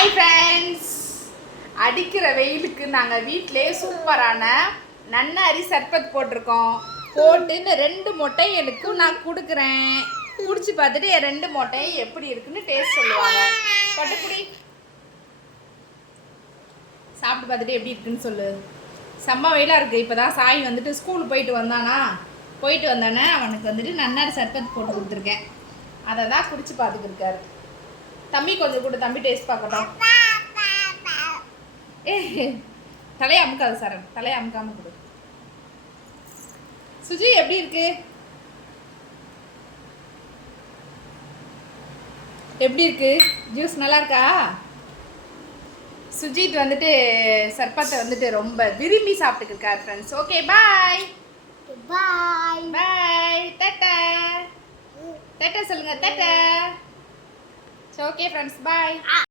Hi friends, அடிக்கிற வெயிலுக்கு நாங்கள் வீட்டிலே சூப்பரான நன்னாரி சர்பத் போட்டிருக்கோம். போட்டுன்னு 2 மொட்டைகளுக்கும் நான் கொடுக்குறேன். குடிச்சு பார்த்துட்டு 2 மொட்டையும் எப்படி இருக்குன்னு டேஸ்ட் சொல்லுவாங்க. பட்டுக்குடி சாப்பிட்டு பார்த்துட்டு எப்படி இருக்குன்னு சொல்லு. செம்ம வெயிலாக இருக்குது. இப்போ தான் சாய் வந்துட்டு ஸ்கூல் போயிட்டு வந்தானே அவனுக்கு வந்துட்டு நன்னாரி சர்பத் போட்டு கொடுத்துருக்கேன். அதை தான் குடிச்சு பார்த்துட்டு இருக்காரு. தம்பி கொஞ்சம் கூட தம்பி டேஸ்ட் பார்க்கட்டும். தலையை அமுக்காது சார், தலையை அமுக்காம கொடு. சுஜி எப்படி இருக்கு? எப்படி இருக்கு ஜூஸ்? நல்லா இருக்கா? சுஜித் வந்துட்டு சர்பத்தை வந்துட்டு ரொம்ப விரும்பி சாப்பிட்டுக்கு இருக்காரு ஃப்ரெண்ட்ஸ். ஓகே, பாய் பாய் பாய். டாடா டாடா சொல்லுங்க. டாடா. ஓகே ஃப்ரெண்ட்ஸ், பாய்.